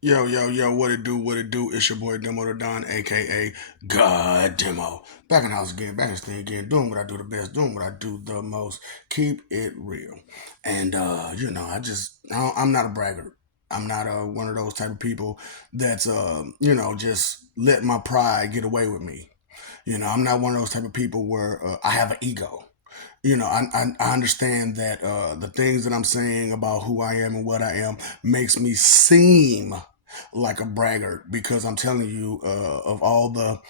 Yo, yo, yo, what it do, what it do? It's your boy Demo the Don, aka God Demo. Back in the house again, back in this thing again, doing what I do the best, doing what I do the most. Keep it real. And I'm not a braggart. I'm not one of those type of people that's just let my pride get away with me. I'm not one of those type of people where I have an ego. I understand that the things that I'm saying about who I am and what I am makes me seem like a braggart because I'm telling you of all the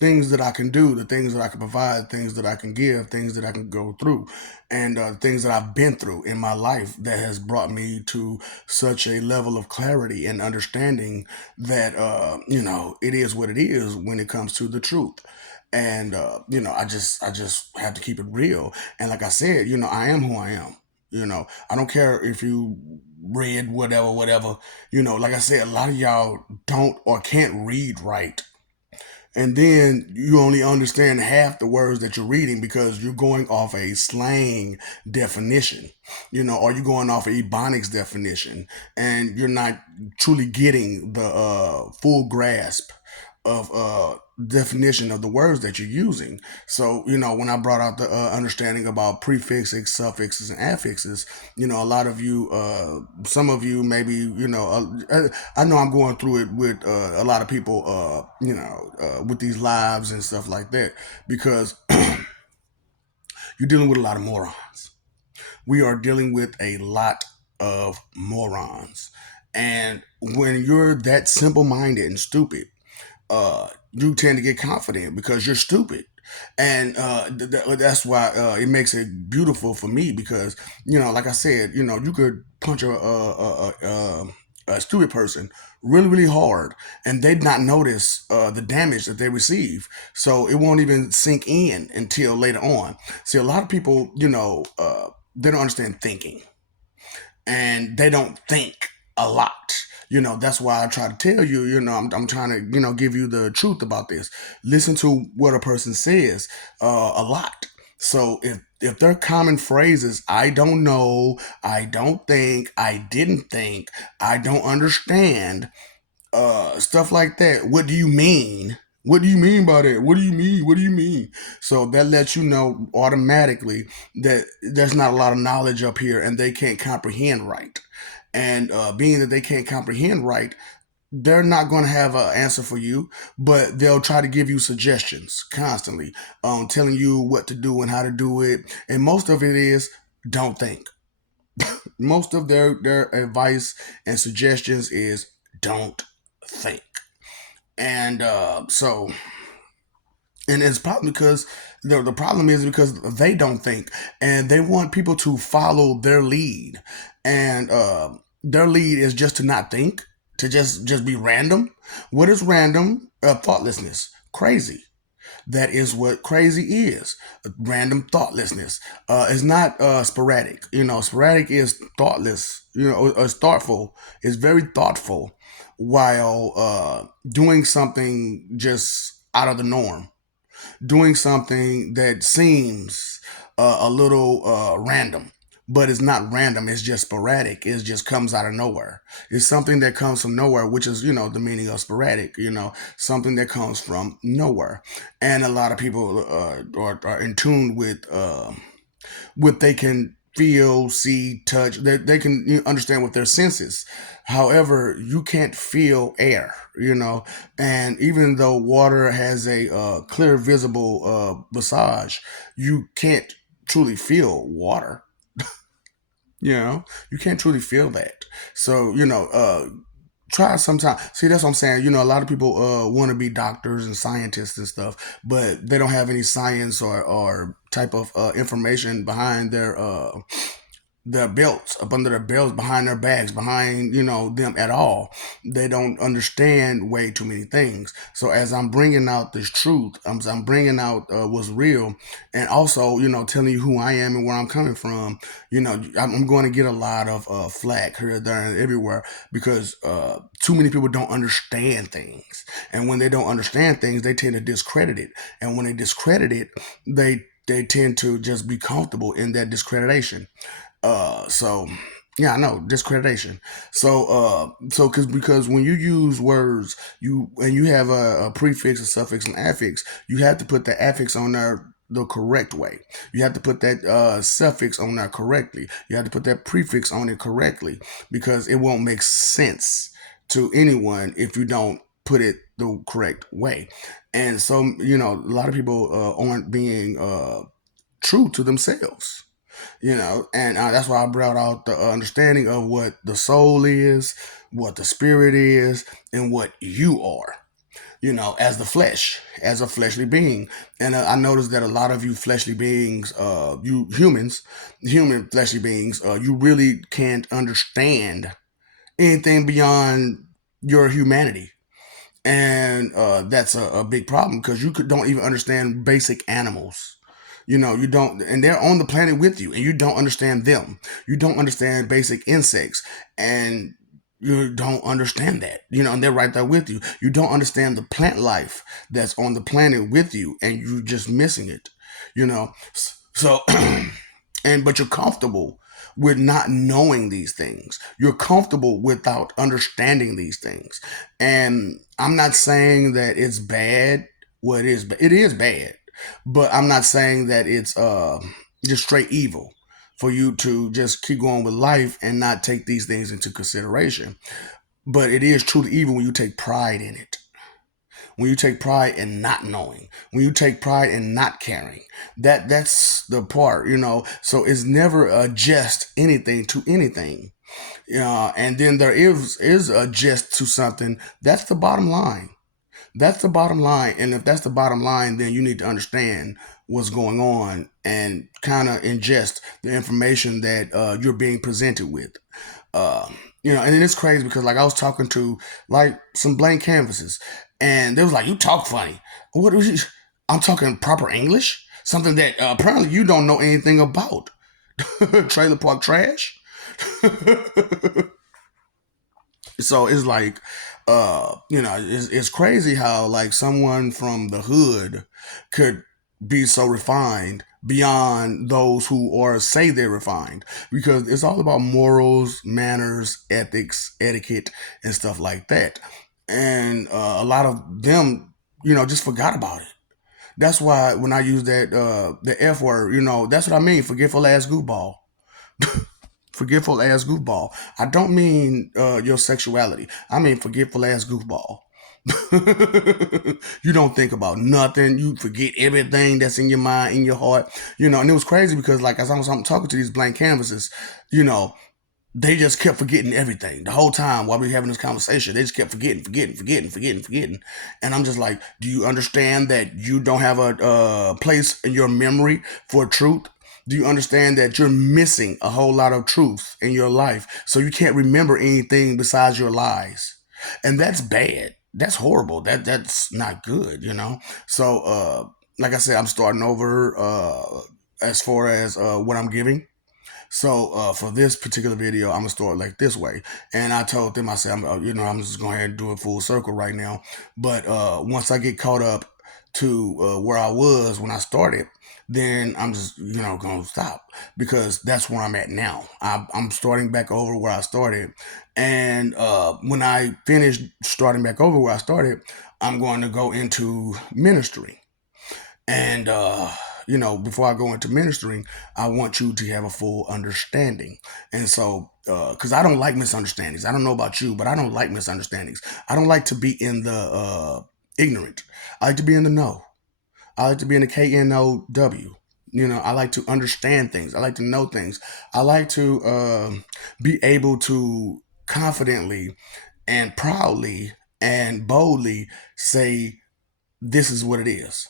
things that I can do, the things that I can provide, things that I can give, things that I can go through, and things that I've been through in my life that has brought me to such a level of clarity and understanding that it is what it is when it comes to the truth. And I just have to keep it real. And like I said, I am who I am. I don't care if you read whatever, whatever. Like I said, a lot of y'all don't or can't read right, and then you only understand half the words that you're reading because you're going off a slang definition, or you're going off a ebonics definition, and you're not truly getting the full grasp of definition of the words that you're using. So when I brought out the understanding about prefixes, suffixes, and affixes, a lot of you, some of you maybe, I know I'm going through it with a lot of people, with these lives and stuff like that, because you're dealing with a lot of morons. We are dealing with a lot of morons. And when you're that simple minded and stupid, you tend to get confident because you're stupid. And that's why it makes it beautiful for me because, like I said, you could punch a stupid person really, really hard and they'd not notice the damage that they receive. So it won't even sink in until later on. See, a lot of people, they don't understand thinking and they don't think a lot. That's why I try to tell you, I'm trying to, give you the truth about this. Listen to what a person says a lot. So if they're common phrases, I don't know, I don't think, I didn't think, I don't understand, stuff like that. What do you mean? What do you mean by that? What do you mean? What do you mean? So that lets you know automatically that there's not a lot of knowledge up here and they can't comprehend right. And being that they can't comprehend right, they're not going to have an answer for you, but they'll try to give you suggestions constantly, telling you what to do and how to do it. And most of it is don't think. Most of their advice and suggestions is don't think. And and it's probably because the problem is because they don't think and they want people to follow their lead, and their lead is just to not think, to just be random. What is random? Thoughtlessness, crazy. That is what crazy is. Random thoughtlessness. It's not sporadic. Sporadic is thoughtless. It's thoughtful. It's very thoughtful while doing something just out of the norm, doing something that seems a little random, but it's not random. It's just sporadic. It just comes out of nowhere. It's something that comes from nowhere, which is, the meaning of sporadic, something that comes from nowhere. And a lot of people are in tune with what they can feel, see, touch. They can understand with their senses. However, you can't feel air, and even though water has a clear, visible visage, you can't truly feel water. You can't truly feel that. So, try sometime. See, that's what I'm saying. A lot of people want to be doctors and scientists and stuff, but they don't have any science or type of information behind their belts, up under their belts, behind their bags, behind them at all. They don't understand way too many things. So as I'm bringing out this truth, I'm bringing out what's real, and also telling you who I am and where I'm coming from. I'm going to get a lot of flack here, there, and everywhere because too many people don't understand things, and when they don't understand things, they tend to discredit it, and when they discredit it, they tend to just be comfortable in that discreditation. So Yeah, I know, discreditation. So because when you use words, you have a prefix, a suffix, and affix, you have to put the affix on there the correct way. You have to put that suffix on there correctly. You have to put that prefix on it correctly because it won't make sense to anyone if you don't put it the correct way. And so, a lot of people aren't being true to themselves, and that's why I brought out the understanding of what the soul is, what the spirit is, and what you are, as the flesh, as a fleshly being. And I noticed that a lot of you fleshly beings, you humans, human fleshly beings, you really can't understand anything beyond your humanity. And that's a big problem because don't even understand basic animals. You don't, and they're on the planet with you, and you don't understand them. You don't understand basic insects, and you don't understand that. And they're right there with you. You don't understand the plant life that's on the planet with you, and you're just missing it. So but you're comfortable with not knowing these things. You're comfortable without understanding these things. And I'm not saying that it's bad. Well, it is bad, but I'm not saying that it's just straight evil for you to just keep going with life and not take these things into consideration. But it is truly evil when you take pride in it, when you take pride in not knowing, when you take pride in not caring. That's the part, so it's never just anything to anything. And then there is a just to something. That's the bottom line. That's the bottom line. And if that's the bottom line, then you need to understand what's going on and kind of ingest the information that you're being presented with. And then it's crazy because like I was talking to like some blank canvases, and they was like, "You talk funny." What was you? I'm talking proper English, something that apparently you don't know anything about. Trailer park trash. So it's like, it's crazy how like someone from the hood could be so refined beyond those who are say they're refined, because it's all about morals, manners, ethics, etiquette, and stuff like that. And a lot of them, just forgot about it. That's why when I use that the F word, that's what I mean. Forgetful ass goofball. Forgetful ass goofball. I don't mean your sexuality. I mean forgetful ass goofball. You don't think about nothing. You forget everything that's in your mind, in your heart. And it was crazy because, like, as I'm talking to these blank canvases, you know, they just kept forgetting everything the whole time while we were having this conversation. They just kept forgetting. And I'm just like, do you understand that you don't have a place in your memory for truth? Do you understand that you're missing a whole lot of truth in your life? So you can't remember anything besides your lies. And that's bad. That's horrible. That's not good. So like I said, I'm starting over as far as what I'm giving. So for this particular video, I'm gonna start like this way. And I told them, I said, I'm just going ahead and do a full circle right now. But once I get caught up to where I was when I started, then I'm just gonna stop, because that's where I'm at now. I'm starting back over where I started, and when I finish starting back over where I started, I'm going to go into ministry. And before I go into ministering, I want you to have a full understanding. And so because I don't like misunderstandings. I don't know about you, but I don't like misunderstandings. I don't like to be in the ignorant. I like to be in the know. I like to be in the KNOW. I like to understand things. I like to know things. I like to be able to confidently and proudly and boldly say, this is what it is.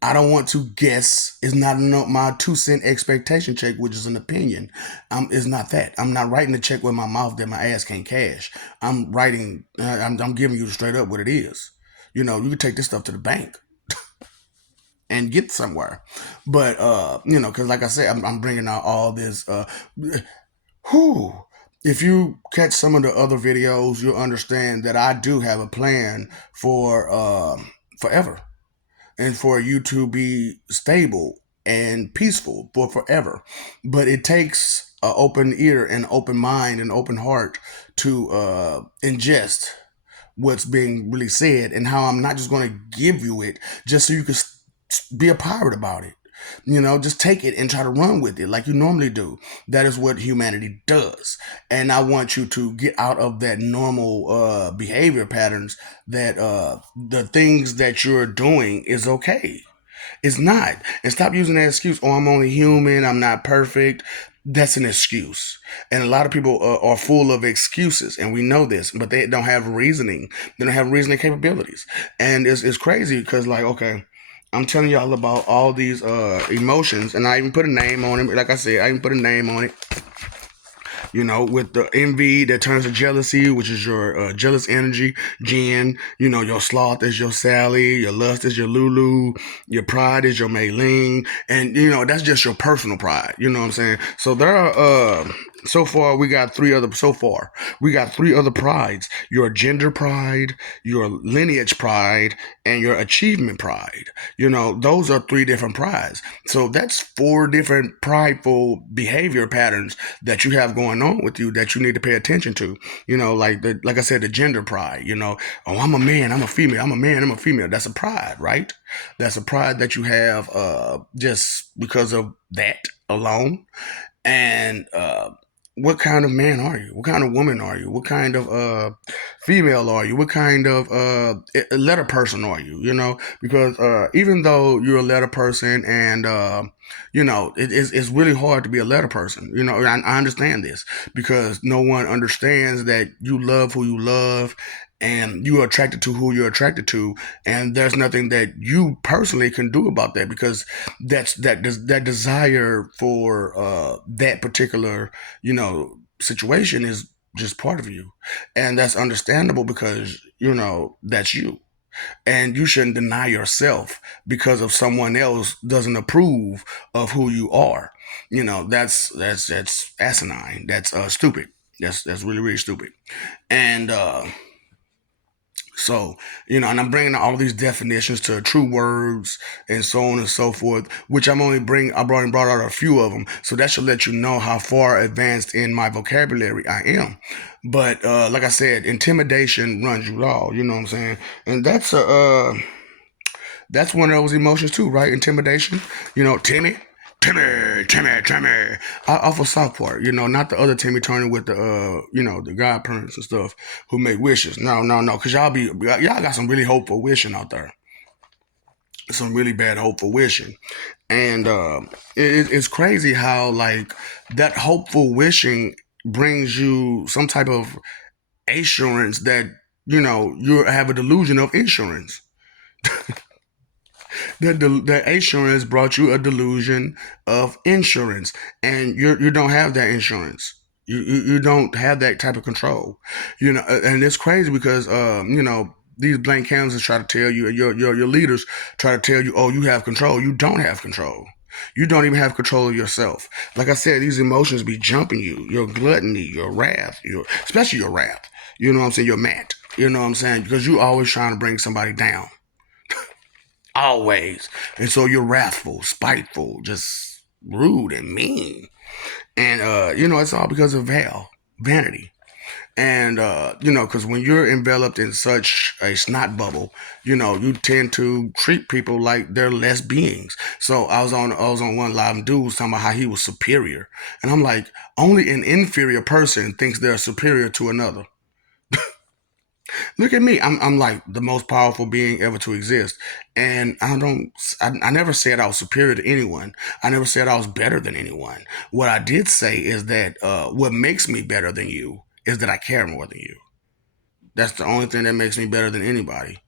I don't want to guess. It's not my 2 cent expectation check, which is an opinion. It's not that. I'm not writing a check with my mouth that my ass can't cash. I'm writing. I'm giving you straight up what it is. You can take this stuff to the bank and get somewhere. But because like I said, I'm bringing out all this. Whew. If you catch some of the other videos, you'll understand that I do have a plan for forever, and for you to be stable and peaceful for forever. But it takes an open ear and open mind and open heart to ingest what's being really said, and how I'm not just going to give you it just so you can be a pirate about it. Just take it and try to run with it like you normally do. That is what humanity does. And I want you to get out of that normal behavior patterns that the things that you're doing is okay. It's not. And stop using that excuse, oh, I'm only human, I'm not perfect. That's an excuse. And a lot of people are full of excuses, and we know this, but they don't have reasoning. They don't have reasoning capabilities. And it's crazy because, like, okay, I'm telling y'all about all these emotions, and I even put a name on it. Like I said, I even put a name on it. With the envy that turns to jealousy, which is your jealous energy, Jen. Your sloth is your Sally, your lust is your Lulu, your pride is your Mei Ling, and that's just your personal pride. You know what I'm saying? So there are so far we got three other prides: your gender pride, your lineage pride, and your achievement pride. Those are three different prides. So that's four different prideful behavior patterns that you have going on with you that you need to pay attention to. Like I said, the gender pride. Oh, I'm a man, I'm a female, I'm a man, I'm a female. That's a pride, right? That's a pride that you have just because of that alone. And what kind of man are you? What kind of woman are you? What kind of female are you? What kind of letter person are you? Because even though you're a letter person, and it's really hard to be a letter person. I understand this because no one understands that you love who you love, and you are attracted to who you're attracted to, and there's nothing that you personally can do about that, because that desire for that particular situation is just part of you, and that's understandable because that's you, and you shouldn't deny yourself because of someone else doesn't approve of who you are. That's asinine. That's stupid. That's really, really stupid. And so, and I'm bringing all these definitions to true words and so on and so forth, which I've already brought out a few of them. So that should let you know how far advanced in my vocabulary I am. But like I said, intimidation runs you all. You know what I'm saying? And that's one of those emotions too, right? Intimidation. Timmy. Timmy, off of South Park, not the other Timmy Turner with the, the godparents and stuff who make wishes. No, because y'all got some really hopeful wishing out there, some really bad hopeful wishing, and it's crazy how like that hopeful wishing brings you some type of assurance that you have a delusion of insurance. That insurance brought you a delusion of insurance, and you don't have that insurance. You don't have that type of control. And it's crazy because these blank canvases try to tell you, and your leaders try to tell you, oh, you have control. You don't have control. You don't even have control of yourself. Like I said, these emotions be jumping you. Your gluttony, your wrath, especially your wrath. You know what I'm saying? Your mat. You know what I'm saying? Because you always trying to bring somebody down. Always. And so you're wrathful, spiteful, just rude and mean. And it's all because of vanity. And because when you're enveloped in such a snot bubble, you tend to treat people like they're less beings. So I was on one live, and dude was talking about how he was superior, and I'm like, only an inferior person thinks they're superior to another. Look at me. I'm like the most powerful being ever to exist. And I never said I was superior to anyone. I never said I was better than anyone. What I did say is that what makes me better than you is that I care more than you. That's the only thing that makes me better than anybody,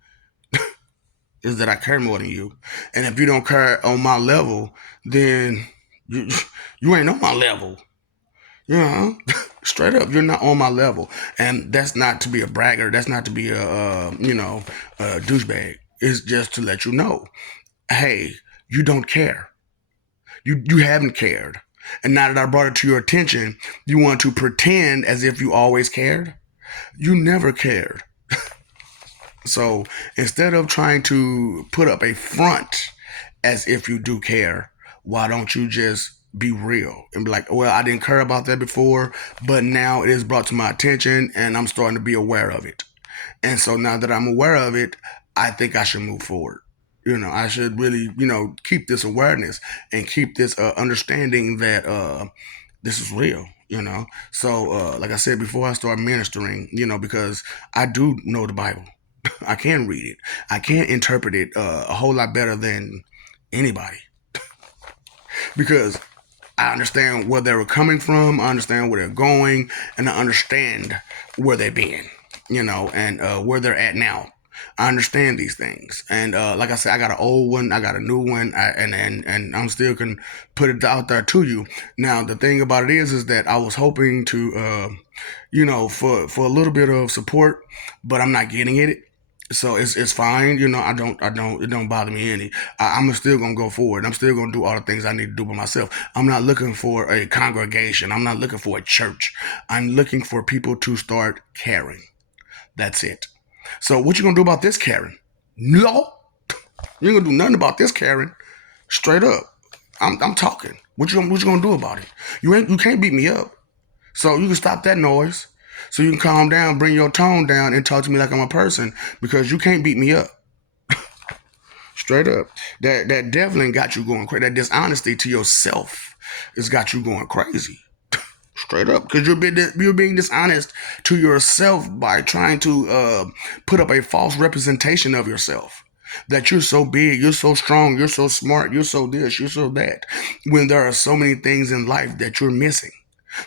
is that I care more than you. And if you don't care on my level, then you, you ain't on my level. Straight up, you're not on my level, and that's not to be a bragger. That's not to be a douchebag. It's just to let you know, hey, you don't care. You haven't cared, and now that I brought it to your attention, you want to pretend as if you always cared. You never cared. So instead of trying to put up a front as if you do care, why don't you just be real and be like, well, I didn't care about that before, but now it is brought to my attention and I'm starting to be aware of it. And so now that I'm aware of it, I think I should move forward. I should really, keep this awareness and keep this understanding that this is real. So like I said before, I start ministering. Because I do know the Bible. I can read it. I can interpret it a whole lot better than anybody because I understand where they were coming from. I understand where they're going, and I understand where they've been. And where they're at now. I understand these things, and like I said, I got an old one, I got a new one, and I'm still can put it out there to you. Now, the thing about it is that I was hoping to, for a little bit of support, but I'm not getting it. So it's fine. It don't bother me any. I'm still gonna go forward. I'm still gonna do all the things I need to do by myself. I'm not looking for a congregation. I'm not looking for a church. I'm looking for people to start caring. That's it. So what you gonna do about this, Karen? No, you ain't gonna do nothing about this, Karen. Straight up, I'm talking. What you gonna do about it? You can't beat me up. So you can stop that noise. So you can calm down, bring your tone down, and talk to me like I'm a person because you can't beat me up. Straight up, that definitely got you going crazy. That dishonesty to yourself has got you going crazy. Straight up, because you're being dishonest to yourself by trying to put up a false representation of yourself. That you're so big, you're so strong, you're so smart, you're so this, you're so that. When there are so many things in life that you're missing.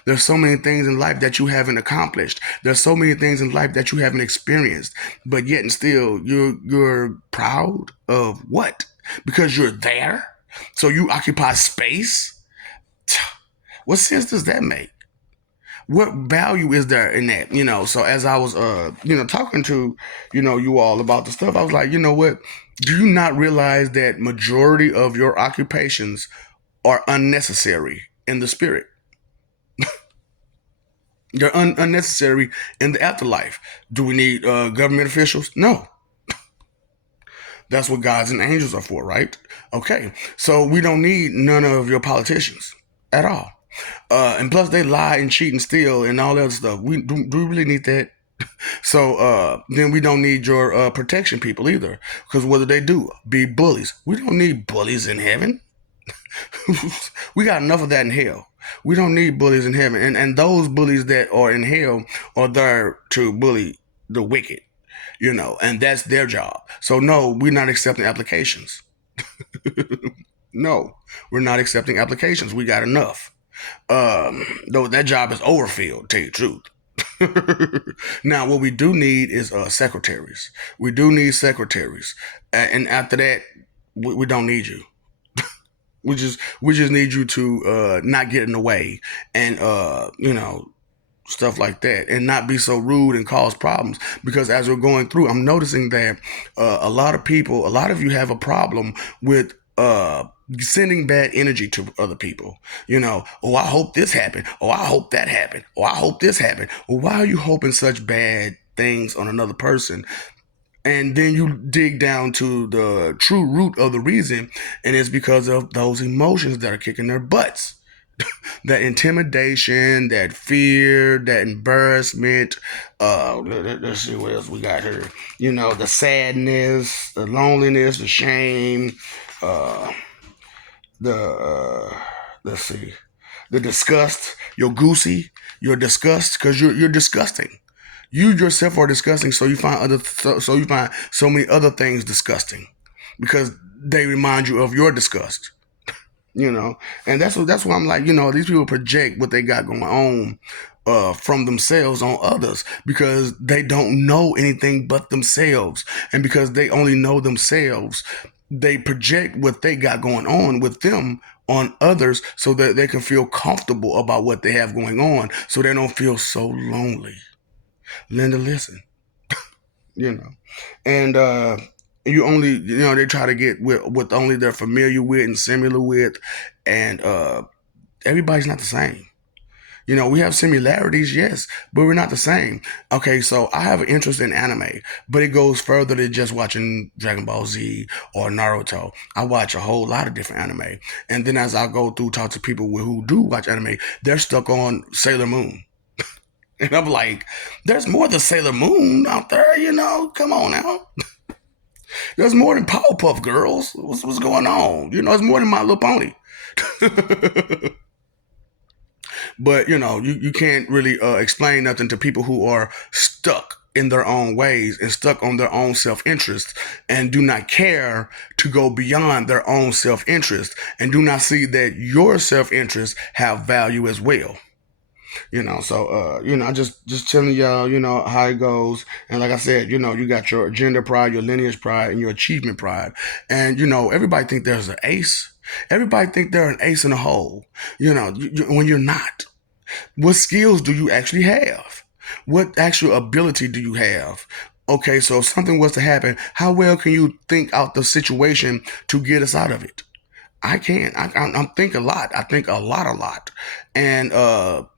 There's so many things in life that you haven't accomplished. There's so many things in life that you haven't experienced. But yet and still, you're proud of what? Because you're there. So you occupy space. What sense does that make? What value is there in that? So as I was talking to you all about the stuff, I was like, you know what, do you not realize that majority of your occupations are unnecessary in the spirit? They're unnecessary in the afterlife. Do we need government officials? No. That's what gods and angels are for, right? Okay, so we don't need none of your politicians at all. And plus, they lie and cheat and steal and all that other stuff. Do we really need that? So then we don't need your protection people either. Because what do they do? Be bullies. We don't need bullies in heaven. We got enough of that in hell. We don't need bullies in heaven. And those bullies that are in hell are there to bully the wicked, and that's their job. So, no, we're not accepting applications. No, we're not accepting applications. We got enough. Though that job is overfilled, to tell you the truth. Now, what we do need is secretaries. We do need secretaries, and after that, we don't need you. We just need you to not get in the way and stuff like that, and not be so rude and cause problems. Because as we're going through, I'm noticing that a lot of you have a problem with sending bad energy to other people. Oh, I hope this happened. Oh, I hope that happened. Oh, I hope this happened. Well, why are you hoping such bad things on another person? And then you dig down to the true root of the reason, and it's because of those emotions that are kicking their butts. That intimidation, that fear, that embarrassment. Let's see what else we got here. The sadness, the loneliness, the shame, uh, the let's see, the disgust. You're disgust because you're disgusting. You yourself are disgusting, so you find so many other things disgusting because they remind you of your disgust. And that's why I'm like, these people project what they got going on from themselves on others because they don't know anything but themselves, and because they only know themselves, they project what they got going on with them on others so that they can feel comfortable about what they have going on, so they don't feel so lonely. Linda, listen, you know, and you only, they try to get with only they're familiar with and similar with, and everybody's not the same. We have similarities, yes, but we're not the same. Okay, so I have an interest in anime, but it goes further than just watching Dragon Ball Z or Naruto. I watch a whole lot of different anime. And then as I go through, talk to people who do watch anime, they're stuck on Sailor Moon. And I'm like, there's more than Sailor Moon out there, Come on now. There's more than Powerpuff Girls. What's going on? It's more than My Little Pony. But you can't really explain nothing to people who are stuck in their own ways and stuck on their own self-interest and do not care to go beyond their own self-interest and do not see that your self-interest have value as well. So just telling y'all, how it goes. And like I said, you got your gender pride, your lineage pride, and your achievement pride. And everybody think there's an ace. Everybody think they're an ace in a hole. When you're not. What skills do you actually have? What actual ability do you have? Okay, so if something was to happen, how well can you think out the situation to get us out of it? I can't. I'm think a lot. I think a lot. And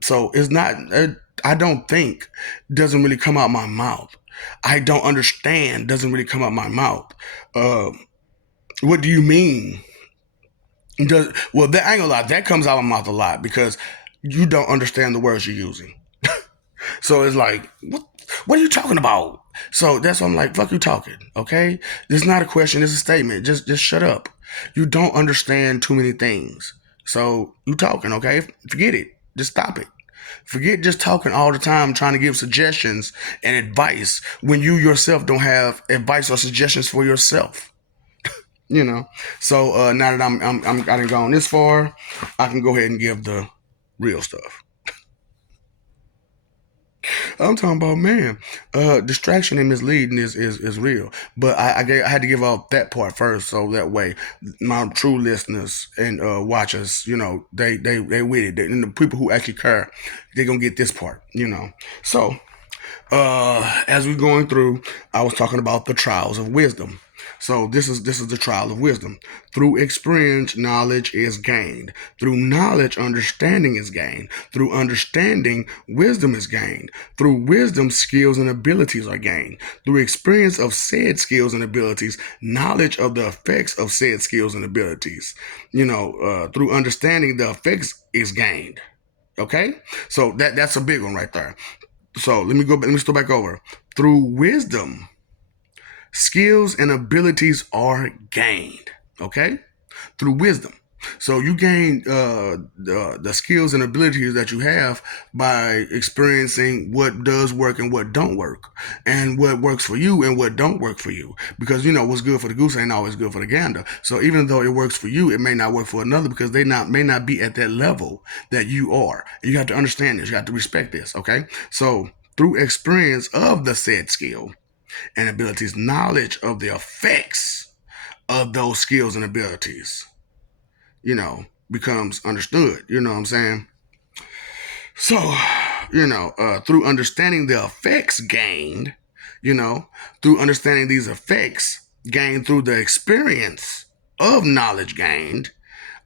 so it's not, I don't think doesn't really come out my mouth. I don't understand doesn't really come out my mouth. Uh, what do you mean? Well, that, I ain't gonna lie, that comes out of my mouth a lot because you don't understand the words you're using. So it's like, what are you talking about? So that's why I'm like, fuck you talking, okay? This is not a question, it's a statement. Just shut up. You don't understand too many things. So you talking, okay? Forget it. Just stop it. Forget just talking all the time, trying to give suggestions and advice when you yourself don't have advice or suggestions for yourself. So now that I done gone this far, I can go ahead and give the real stuff. I'm talking about, man, distraction and misleading is real. But I had to give out that part first, so that way my true listeners and watchers, they with it, and the people who actually care, they gonna get this part. So as we're going through, I was talking about the trials of wisdom. So this is the trial of wisdom. Through experience, knowledge is gained. Through knowledge, understanding is gained. Through understanding, wisdom is gained. Through wisdom, skills and abilities are gained. Through experience of said skills and abilities, knowledge of the effects of said skills and abilities. Through understanding, the effects is gained. Okay, so that's a big one right there. So let me go. Let me start back over. Through wisdom, skills and abilities are gained. Okay, through wisdom. So you gain the skills and abilities that you have by experiencing what does work and what don't work, and what works for you and what don't work for you. Because what's good for the goose ain't always good for the gander. So even though it works for you, it may not work for another because they may not be at that level that you are. And you have to understand this. You have to respect this. Okay, so through experience of the said skill and abilities, knowledge of the effects of those skills and abilities, becomes understood. You know what I'm saying? So, through understanding the effects gained, through understanding these effects gained through the experience of knowledge gained,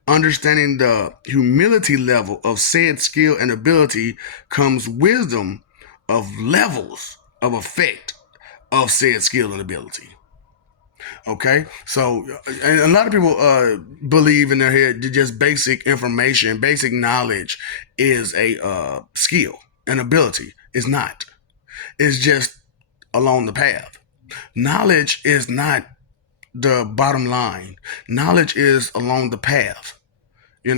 understanding the humility level of said skill and ability comes wisdom of levels of effect of said skill and ability. Okay, so and a lot of people believe in their head that just basic information, basic knowledge is a skill, an ability. It's not. It's just along the path. Knowledge is not the bottom line. Knowledge is along the path. You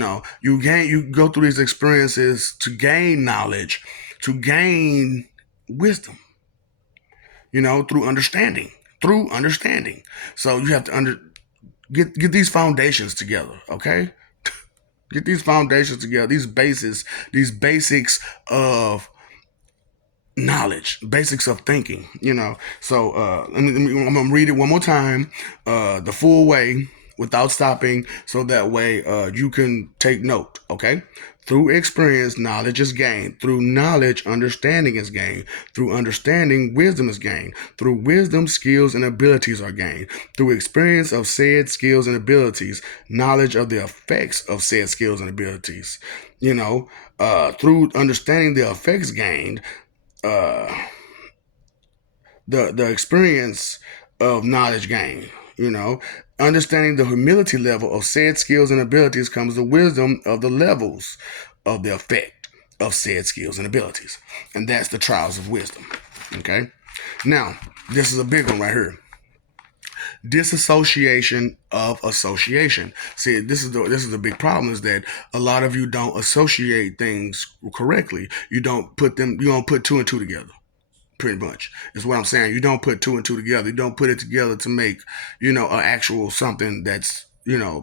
go through these experiences to gain knowledge, to gain wisdom. Through understanding. Through understanding. So you have to get these foundations together, okay? Get these foundations together, these basics of knowledge, basics of thinking, So I'm gonna read it one more time, the full way without stopping, so that way you can take note, okay? Through experience, knowledge is gained. Through knowledge, understanding is gained. Through understanding, wisdom is gained. Through wisdom, skills and abilities are gained. Through experience of said skills and abilities, knowledge of the effects of said skills and abilities. through understanding the effects gained, uh, the experience of knowledge gained, you know, understanding the humility level of said skills and abilities comes the wisdom of the levels of the effect of said skills and abilities. And that's the trials of wisdom. Okay. Now, this is a big one right here. Disassociation of association. See, this is the big problem, is that a lot of you don't associate things correctly. You don't put two and two together. Pretty much is what I'm saying. You don't put two and two together. You don't put it together to make, an actual something that's,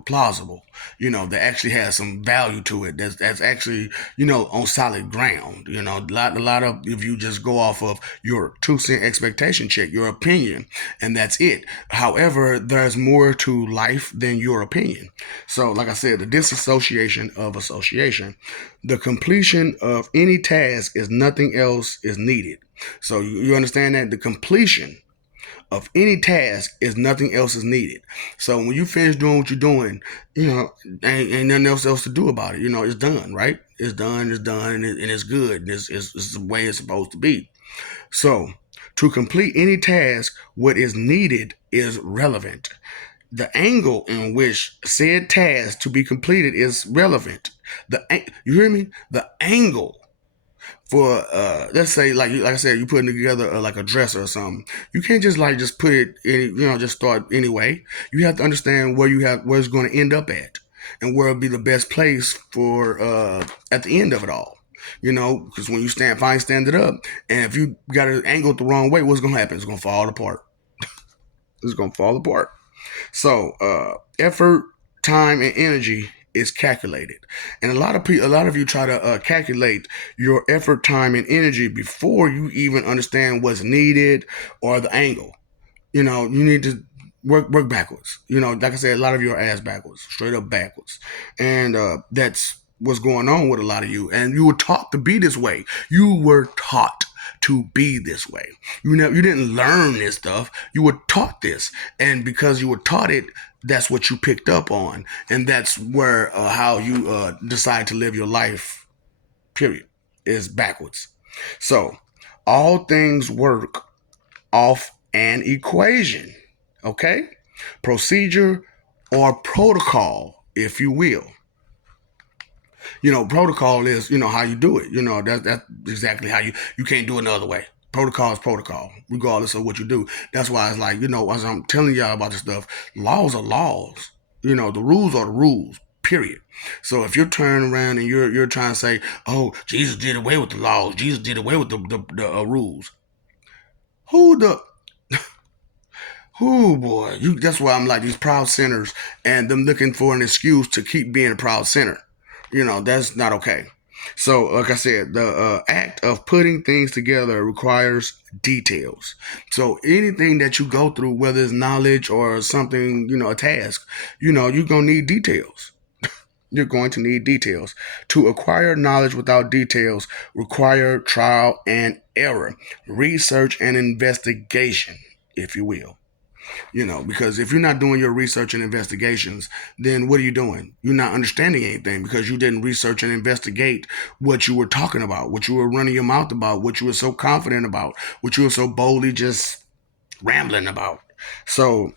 plausible, that actually has some value to it. That's actually, on solid ground. A lot of, if you just go off of your 2 cent expectation check, your opinion, and that's it. However, there's more to life than your opinion. So, like I said, the disassociation of association, the completion of any task is nothing else is needed. So you understand that the completion of any task is nothing else is needed. So when you finish doing what you're doing, ain't nothing else to do about it. It's done, right? It's done, and it's good. And it's the way it's supposed to be. So to complete any task, what is needed is relevant. The angle in which said task to be completed is relevant. You hear me? The angle for let's say, like I said, you putting together like a dresser or something. You can't just put it in, just start anyway. You have to understand where it's going to end up at, and where will be the best place for at the end of it all. Because when you stand it up, and if you got it angled the wrong way, what's going to happen? It's going to fall apart. It's going to fall apart. So effort, time, and energy is calculated, and a lot of you try to calculate your effort, time, and energy before you even understand what's needed or the angle. You need to work backwards. Like I said, a lot of you are ass backwards, straight up backwards, and that's what's going on with a lot of you. And you were taught to be this way. You were taught to be this way. You didn't learn this stuff. You were taught this, and because you were taught it, that's what you picked up on, and that's where how you decide to live your life. Period, is backwards. So all things work off an equation. Okay, procedure or protocol, if you will. Protocol is, how you do it. That's exactly how you can't do it another way. Protocol is protocol, regardless of what you do. That's why it's like, as I'm telling y'all about this stuff, laws are laws. The rules are the rules. Period. So if you're turning around and you're trying to say, "Oh, Jesus did away with the laws. Jesus did away with the rules," who the oh boy, that's why I'm like these proud sinners and them looking for an excuse to keep being a proud sinner. That's not okay. So, like I said, the act of putting things together requires details. So, anything that you go through, whether it's knowledge or something, a task, you're going to need details. You're going to need details. To acquire knowledge without details require trial and error, research and investigation, if you will. Because if you're not doing your research and investigations, then what are you doing? You're not understanding anything because you didn't research and investigate what you were talking about, what you were running your mouth about, what you were so confident about, what you were so boldly just rambling about. So,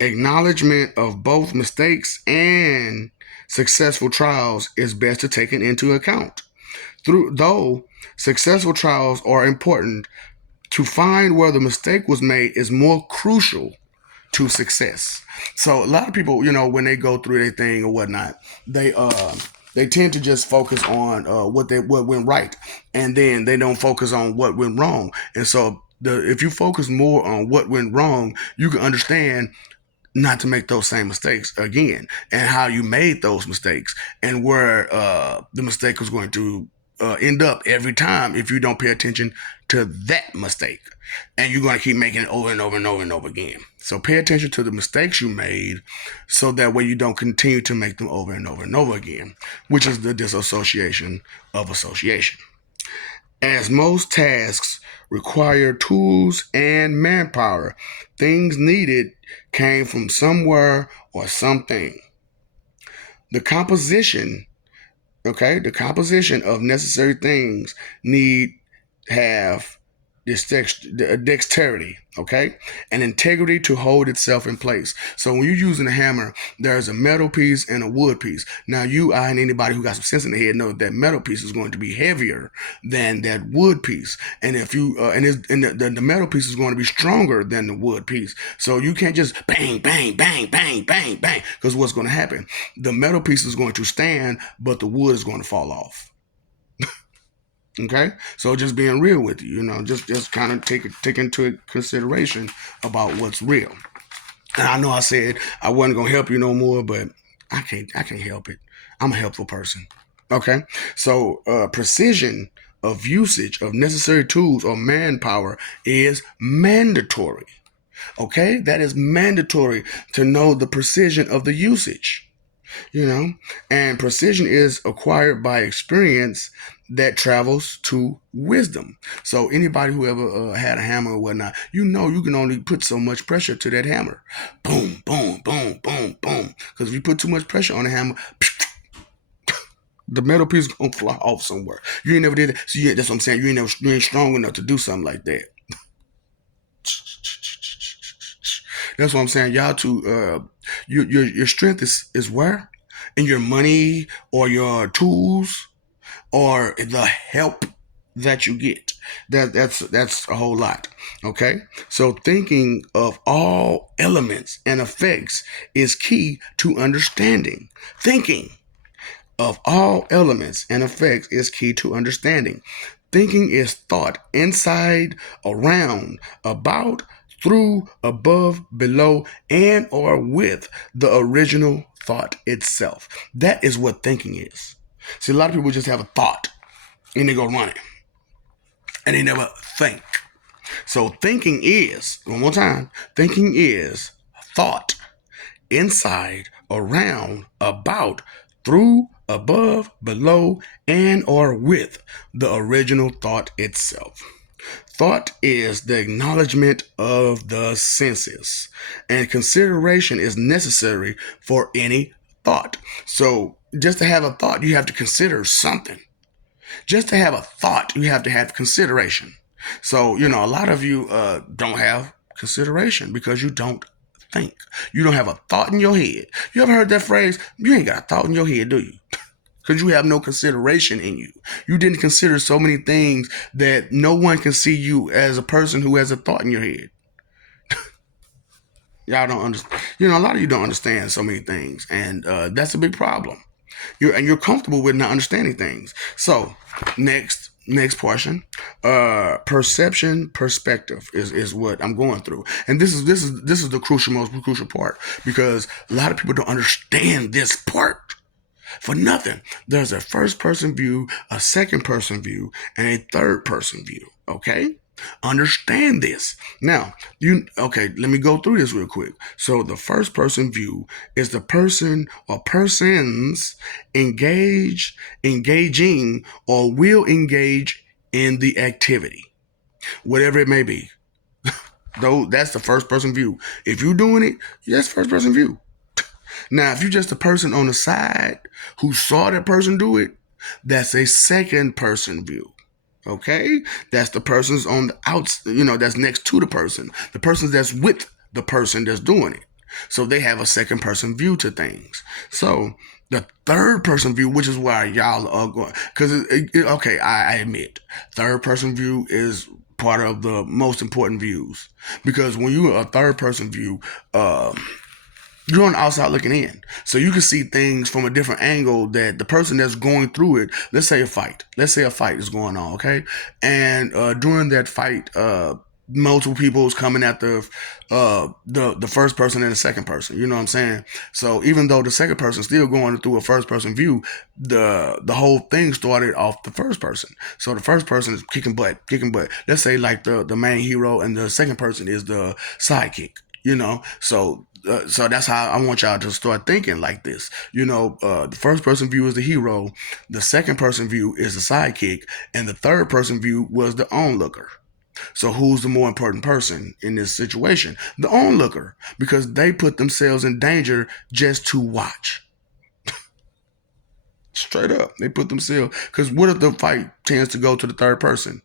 acknowledgement of both mistakes and successful trials is best to take into account. Though successful trials are important, to find where the mistake was made is more crucial to success. So a lot of people, when they go through their thing or whatnot, they tend to just focus on what went right, and then they don't focus on what went wrong. And so if you focus more on what went wrong, you can understand not to make those same mistakes again, and how you made those mistakes, and where the mistake was going to end up every time if you don't pay attention to that mistake. And you're going to keep making it over and over and over and over again. So pay attention to the mistakes you made, so that way you don't continue to make them over and over and over again, which is the disassociation of association. As most tasks require tools and manpower, things needed came from somewhere or something. The composition Okay, the composition of necessary things need have this dexterity, okay, and integrity to hold itself in place. So when you're using a hammer, there's a metal piece and a wood piece. Now I and anybody who got some sense in the head know that metal piece is going to be heavier than that wood piece, and if you the metal piece is going to be stronger than the wood piece. So you can't just bang bang bang bang bang bang, because what's going to happen? The metal piece is going to stand, but the wood is going to fall off. Okay, so just being real with you, just kind of take into consideration about what's real. And I know I said I wasn't gonna help you no more, but I can't help it. I'm a helpful person. Okay, so precision of usage of necessary tools or manpower is mandatory. Okay, that is mandatory to know the precision of the usage. And precision is acquired by experience that travels to wisdom. So anybody who ever had a hammer or whatnot, you can only put so much pressure to that hammer. Boom, boom, boom, boom, boom. Because if you put too much pressure on the hammer, the metal piece is gonna fly off somewhere. You ain't never did that. So that's what I'm saying. You ain't strong enough to do something like that. That's what I'm saying. Y'all too. Your strength is where? In your money or your tools or the help that you get. That's a whole lot. Okay? So thinking of all elements and effects is key to understanding. Thinking of all elements and effects is key to understanding. Thinking is thought inside, around, about, through, above, below, and or with the original thought itself. That is what thinking is. See, a lot of people just have a thought and they go run it. And they never think. So thinking is, one more time, thinking is thought inside, around, about, through, above, below, and or with the original thought itself. Thought is the acknowledgement of the senses, and consideration is necessary for any thought. So just to have a thought, you have to consider something. Just to have a thought, you have to have consideration. So, a lot of you don't have consideration because you don't think. You don't have a thought in your head. You ever heard that phrase? You ain't got a thought in your head, do you? Because you have no consideration in you. You didn't consider so many things that no one can see you as a person who has a thought in your head. Y'all don't understand. A lot of you don't understand so many things, and that's a big problem. You're comfortable with not understanding things. So next portion, perception perspective is what I'm going through, and this is the most crucial part, because a lot of people don't understand this part. For nothing, there's a first person view, a second person view, and a third person view. Okay, understand this. Now, let me go through this real quick. So the first person view is the person or persons engaging or will engage in the activity, whatever it may be. Though that's the first person view. If you're doing it, that's first person view. Now, if you're just a person on the side who saw that person do it, that's a second person view. Okay? That's the person's on the outside, that's next to the person that's with the person that's doing it. So they have a second person view to things. So the third person view, which is why y'all are going, because okay, I admit, third person view is part of the most important views, because when you're a third person view, you're on the outside looking in. So you can see things from a different angle that the person that's going through it, let's say a fight is going on, okay? And during that fight, multiple people is coming at the first person and the second person. You know what I'm saying? So even though the second person is still going through a first person view, the whole thing started off the first person. So the first person is kicking butt. Let's say like the main hero, and the second person is the sidekick. So that's how I want y'all to start thinking like this. The first person view is the hero, the second person view is the sidekick, and the third person view was the onlooker. So who's the more important person in this situation? The onlooker, because they put themselves in danger just to watch. Straight up, they put themselves. Because what if the fight tends to go to the third person,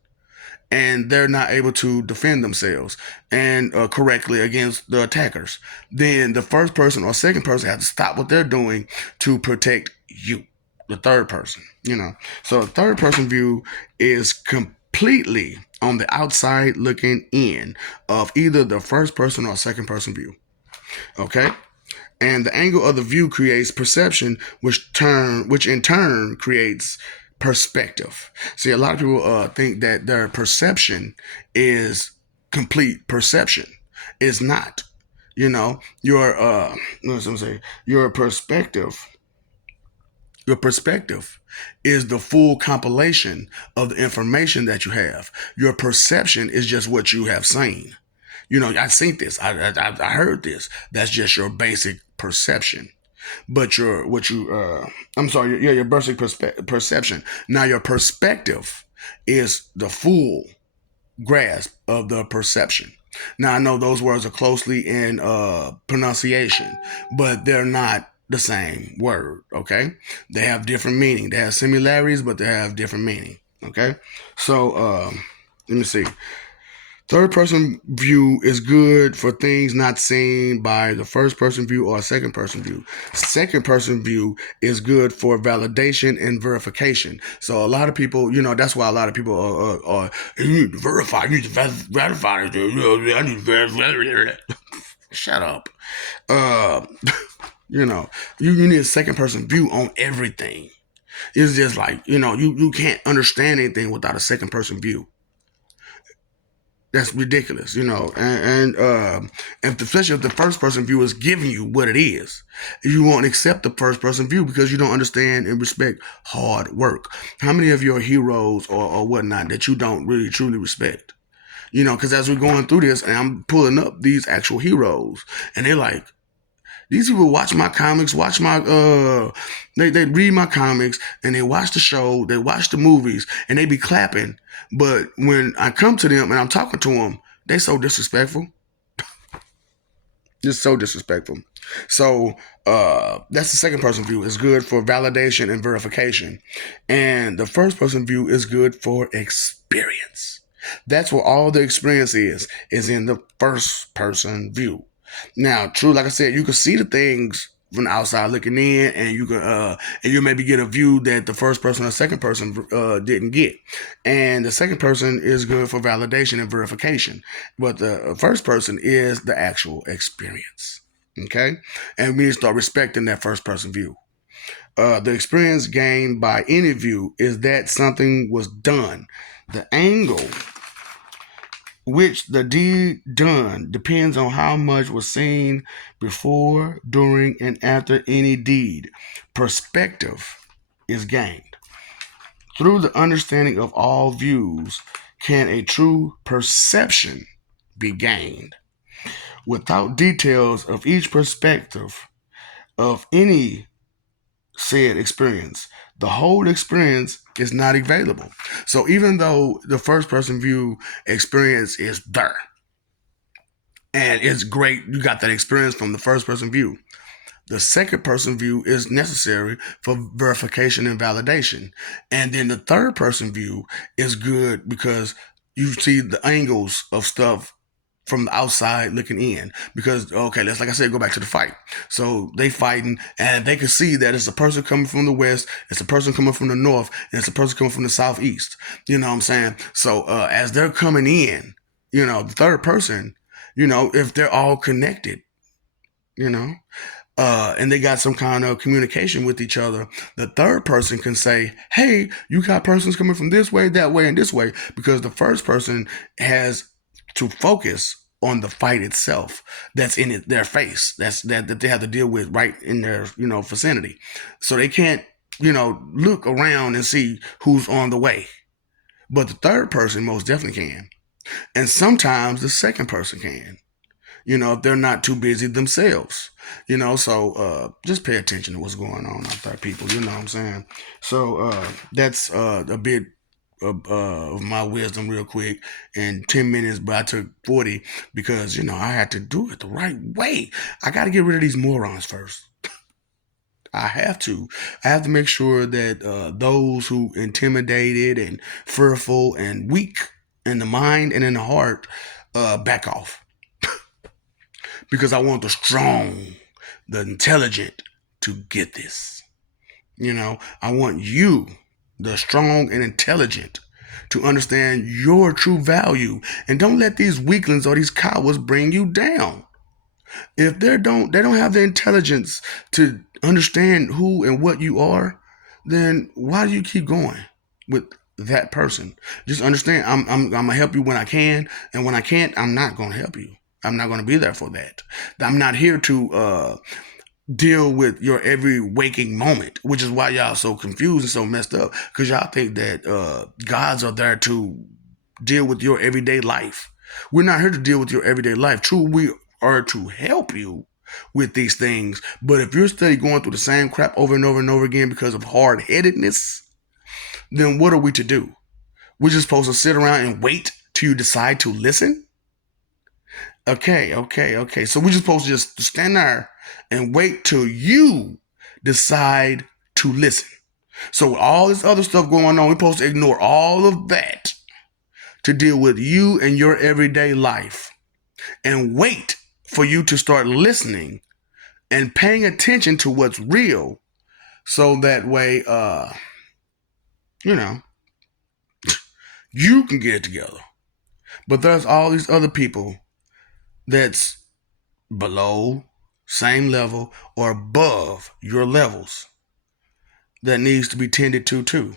and they're not able to defend themselves and correctly against the attackers? Then the first person or second person has to stop what they're doing to protect you, the third person. So a third person view is completely on the outside looking in of either the first person or second person view. Okay. And the angle of the view creates perception, which in turn creates perspective. See, a lot of people think that their perception is complete perception. It's not. What's I'm saying? Your perspective is the full compilation of the information that you have. Your perception is just what you have seen. I seen this. I heard this. That's just your basic perception. But your basic perception. Now your perspective is the full grasp of the perception. Now I know those words are closely in pronunciation, but they're not the same word. Okay, they have different meaning. They have similarities, but they have different meaning. Okay, so let me see. Third person view is good for things not seen by the first person view or second person view. Second person view is good for validation and verification. So a lot of people, that's why a lot of people are you need to verify, you need to verify it. I need to verify. Shut up. Uh, you need a second person view on everything. It's just like, you can't understand anything without a second person view. That's ridiculous, and especially if the first person view is giving you what it is, you won't accept the first person view because you don't understand and respect hard work. How many of your heroes or whatnot that you don't really truly respect? Because as we're going through this, and I'm pulling up these actual heroes, and they're like, these people watch my comics, they read my comics, and they watch the show, they watch the movies, and they be clapping. But when I come to them and I'm talking to them, they so disrespectful. Just so disrespectful. So that's the second person view. It's good for validation and verification. And the first person view is good for experience. That's where all the experience is in the first person view. Now, true, like I said, you can see the things from the outside looking in, and you maybe get a view that the first person or second person didn't get. And the second person is good for validation and verification, but the first person is the actual experience. Okay, and we need to start respecting that first person view. The experience gained by any view is that something was done. The angle which the deed done depends on how much was seen before, during, and after any deed. Perspective is gained. Through the understanding of all views, can a true perception be gained. Without details of each perspective of any said experience, the whole experience is not available. So even though the first person view experience is there, and it's great, you got that experience from the first person view, the second person view is necessary for verification and validation. And then the third person view is good because you see the angles of stuff from the outside looking in. Because, okay, let's, like I said, go back to the fight. So they fighting, and they can see that it's a person coming from the west, it's a person coming from the north, and it's a person coming from the southeast. You know what I'm saying? So as they're coming in, the third person, if they're all connected, and they got some kind of communication with each other, the third person can say, hey, you got persons coming from this way, that way, and this way, because the first person has to focus on the fight itself that's in their face, that they have to deal with right in their vicinity. So they can't look around and see who's on the way. But the third person most definitely can. And sometimes the second person can, if they're not too busy themselves. So just pay attention to what's going on out there, people. You know what I'm saying? So that's a bit of my wisdom real quick in 10 minutes, but I took 40 because, I had to do it the right way. I got to get rid of these morons first. I have to. I have to make sure that those who intimidated and fearful and weak in the mind and in the heart back off, because I want the strong, the intelligent to get this. I want you, the strong and intelligent, to understand your true value, and don't let these weaklings or these cowards bring you down. If they don't have the intelligence to understand who and what you are, then why do you keep going with that person? Just understand, I'm gonna help you when I can, and when I can't, I'm not gonna help you. I'm not gonna be there for that. I'm not here to deal with your every waking moment, which is why y'all so confused and so messed up, because y'all think that gods are there to deal with your everyday life. We're not here to deal with your everyday life. True, we are to help you with these things, but if you're steady going through the same crap over and over and over again because of hard-headedness, then what are we to do? We're just supposed to sit around and wait till you decide to listen? Okay. So we're just supposed to just stand there and wait till you decide to listen. So all this other stuff going on, we're supposed to ignore all of that to deal with you and your everyday life and wait for you to start listening and paying attention to what's real, so that way you know you can get it together. But there's all these other people that's below, same level, or above your levels that needs to be tended to too.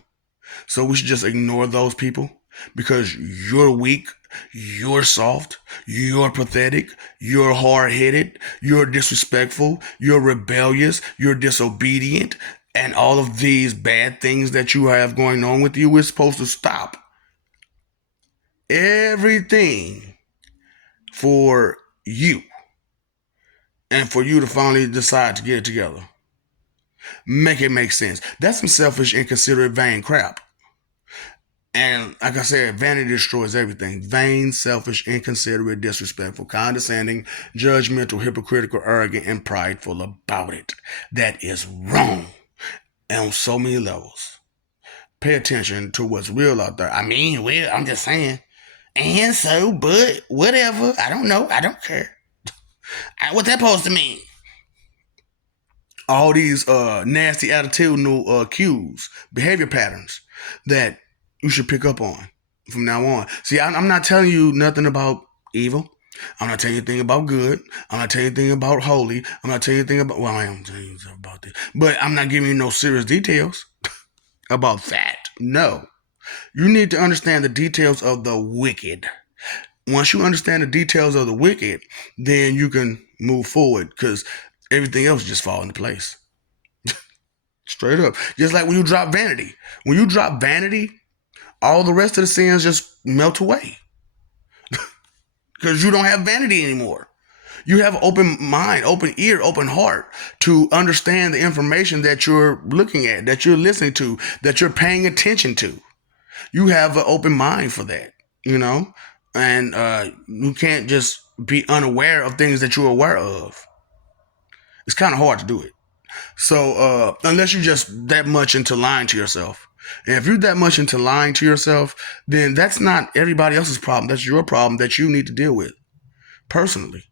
So we should just ignore those people because you're weak, you're soft, you're pathetic, you're hard-headed, you're disrespectful, you're rebellious, you're disobedient, and all of these bad things that you have going on with you. We're supposed to stop everything for you and for you to finally decide to get it together. Make it make sense. That's some selfish, inconsiderate, vain crap. And like I said, vanity destroys everything. Vain, selfish, inconsiderate, disrespectful, condescending, judgmental, hypocritical, arrogant, and prideful about it. That is wrong on so many levels. Pay attention to what's real out there. I mean, well, I'm just saying. And so, but whatever. I don't know. I don't care. What that supposed to mean? All these nasty attitudinal cues, behavior patterns that you should pick up on from now on. See, I'm not telling you nothing about evil. I'm not telling you anything about good. I'm not telling you anything about holy. I'm not telling you anything about, well, I am telling you something about this. But I'm not giving you no serious details about that. No. You need to understand the details of the wicked. Once you understand the details of the wicked, then you can move forward, because everything else just fall into place. Straight up. Just like when you drop vanity. When you drop vanity, all the rest of the sins just melt away. Because you don't have vanity anymore. You have an open mind, open ear, open heart to understand the information that you're looking at, that you're listening to, that you're paying attention to. You have an open mind for that, and you can't just be unaware of things that you're aware of. It's kind of hard to do it. So unless you're just that much into lying to yourself. And if you're that much into lying to yourself, then that's not everybody else's problem. That's your problem that you need to deal with personally.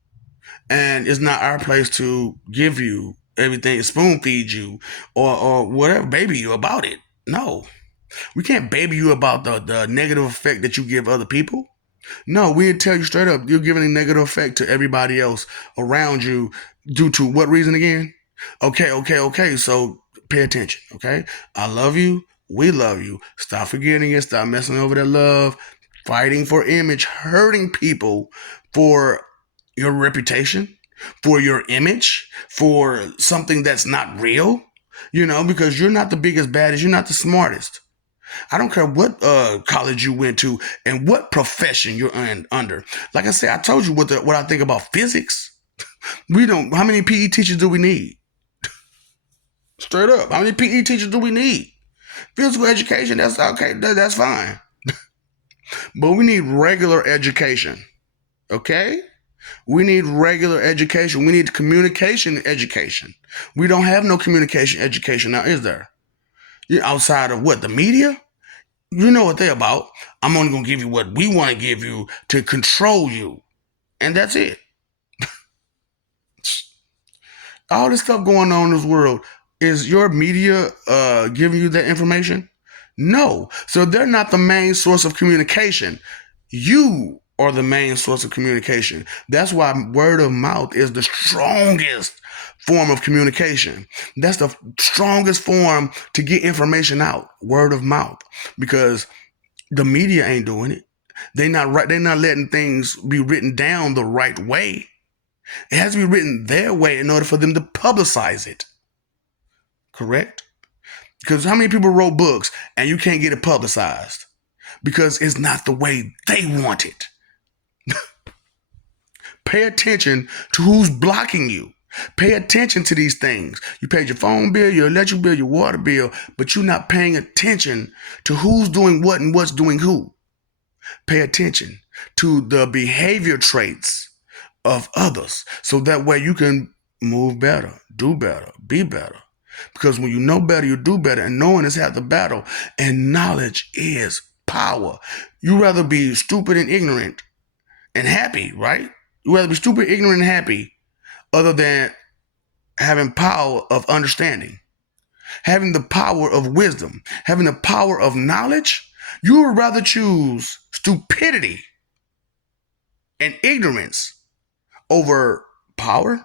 And it's not our place to give you everything, spoon feed you, or whatever, baby you about it. No. We can't baby you about the negative effect that you give other people. No, we tell you straight up, you're giving a negative effect to everybody else around you due to what reason again? Okay. So pay attention, okay? I love you. We love you. Stop forgetting it. Stop messing over that love. Fighting for image. Hurting people for your reputation, for your image, for something that's not real, because you're not the biggest, baddest. You're not the smartest. I don't care what college you went to and what profession you're under. Like I said, I told you what I think about physics. How many PE teachers do we need? Straight up. How many PE teachers do we need? Physical education, that's okay. That's fine. But we need regular education. Okay? We need regular education. We need communication education. We don't have no communication education now, is there? Outside of what, the media? You know what they're about. I'm only going to give you what we want to give you to control you. And that's it. All this stuff going on in this world, is your media giving you that information? No. So they're not the main source of communication. You are the main source of communication. That's why word of mouth is the strongest form of communication. That's the strongest form to get information out. Word of mouth. Because the media ain't doing it. They're not letting things be written down the right way. It has to be written their way in order for them to publicize it. Correct? Because how many people wrote books and you can't get it publicized? Because it's not the way they want it. Pay attention to who's blocking you. Pay attention to these things. You paid your phone bill, your electric bill, your water bill, but you're not paying attention to who's doing what and what's doing who. Pay attention to the behavior traits of others so that way you can move better, do better, be better. Because when you know better, you do better, and knowing is half the battle, and knowledge is power. You rather be stupid and ignorant and happy, right? You rather be stupid, ignorant, and happy other than having power of understanding, having the power of wisdom, having the power of knowledge. You would rather choose stupidity and ignorance over power,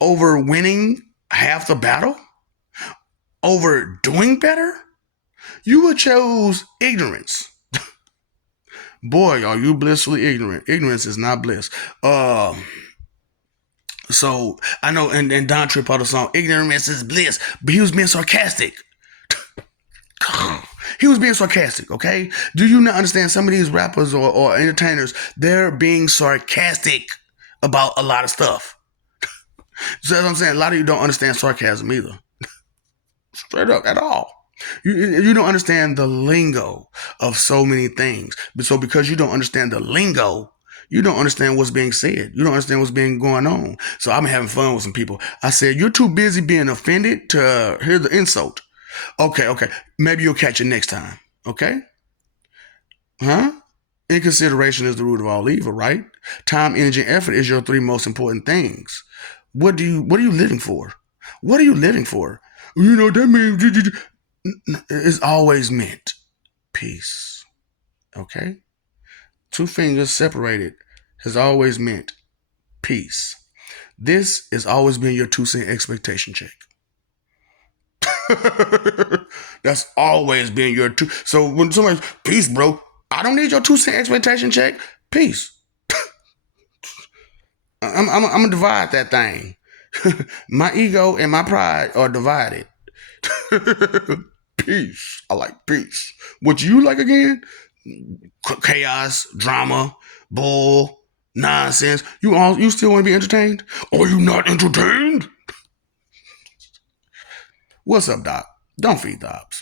over winning half the battle, over doing better. You would choose ignorance. Boy, are you blissfully ignorant. Ignorance is not bliss. So I know, and Don Tripp had a song, "Ignorance is bliss," but he was being sarcastic. He was being sarcastic, okay? Do you not understand? Some of these rappers or entertainers, they're being sarcastic about a lot of stuff. So that's what I'm saying. A lot of you don't understand sarcasm either. Straight up, at all. You don't understand the lingo of so many things. So because you don't understand the lingo, you don't understand what's being said. You don't understand what's being going on. So I'm having fun with some people. I said, you're too busy being offended to hear the insult. Okay. Maybe you'll catch it next time. Okay? Huh? Inconsideration is the root of all evil, right? Time, energy, and effort is your three most important things. What are you living for? What are you living for? You know, that means it's always meant peace. Okay? Two fingers separated has always meant peace. This has always been your 2-cent expectation check. That's always been your two. So when somebody's, peace, bro, I don't need your 2-cent expectation check. Peace. I'm gonna divide that thing. My ego and my pride are divided. Peace. I like peace. What you like again? Chaos, drama, bull, nonsense. You still want to be entertained? Are you not entertained? What's up, Doc? Don't feed the ops.